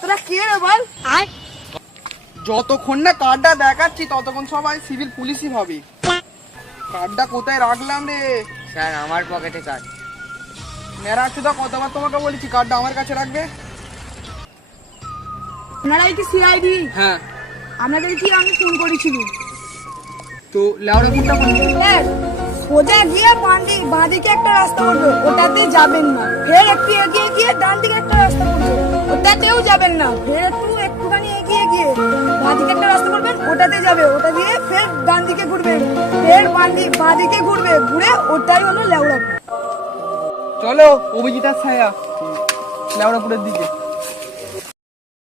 তোরা কে রে বল? যতক্ষণ না কার্ডটা দেখাচ্ছি ততক্ষণ সবাই সিভিল পুলিশই ভাবে। কার্ডটা কোথায় রাখলাম রে? স্যার আমার পকেটে কার্ড। মেরা আছে তো, কতবার তোমাকে বলেছি কার্ডটা আমার কাছে রাখবে। আপনারাই কি সিআইডি? হ্যাঁ। আপনাদের কি আমি ফোন করেছিল? তো লেওড়া কোনটা বলবো? সোজা গিয়ে বাঁদিকে একটা রাস্তা পড়বে, ওটাতে যাবেন না। ফের একটু এগিয়ে গিয়ে ডান দিকে একটা রাস্তা পড়বে, ওটাতেও যাবেন না। ফের একটুখানি এগিয়ে গিয়ে বাঁদিকে একটা রাস্তা পড়বেন, ওটাতে যাবে। ওটা দিয়ে ফের ডান দিকে ঘুরবেন, ফের বাঁদিকে ঘুরবে, ঘুরে ওটাই হলো লেওড়াপুর। চলো অভিজিৎ আর ছায়া লেওড়াপুরের দিকে।